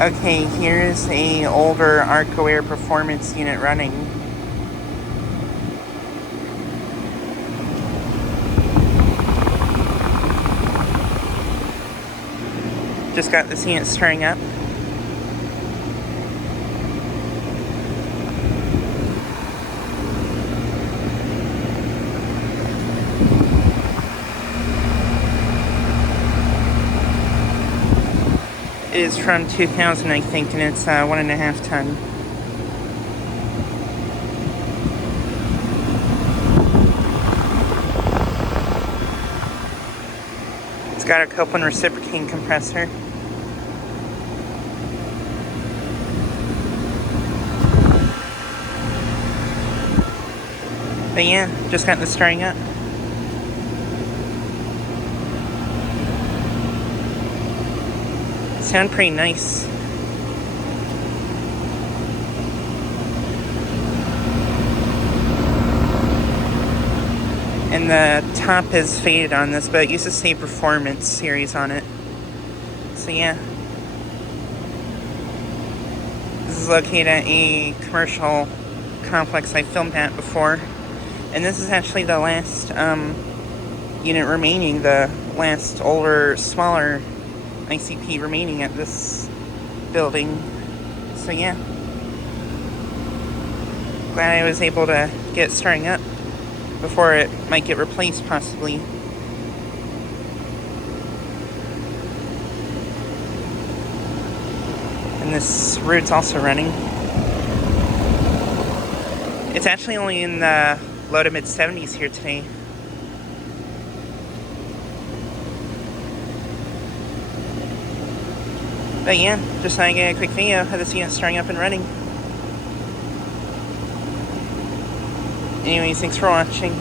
Okay, here's a older Arcoaire Performance unit running. Just got this unit stirring up. It is from 2000, I think, and it's 1.5 ton. It's got a Copeland reciprocating compressor. But yeah, just got this stirring up. Sound pretty nice. And the top is faded on this, but it used to say Performance series on it. So yeah. This is located at a commercial complex I filmed at before. And this is actually the last unit remaining, the last older, smaller ICP remaining at this building. So yeah. Glad I was able to get it stirring up before it might get replaced, possibly. And this route's also running. It's actually only in the low to mid 70s here today. But yeah, just thought I'd get a quick video of this unit starting up and running. Anyways, thanks for watching.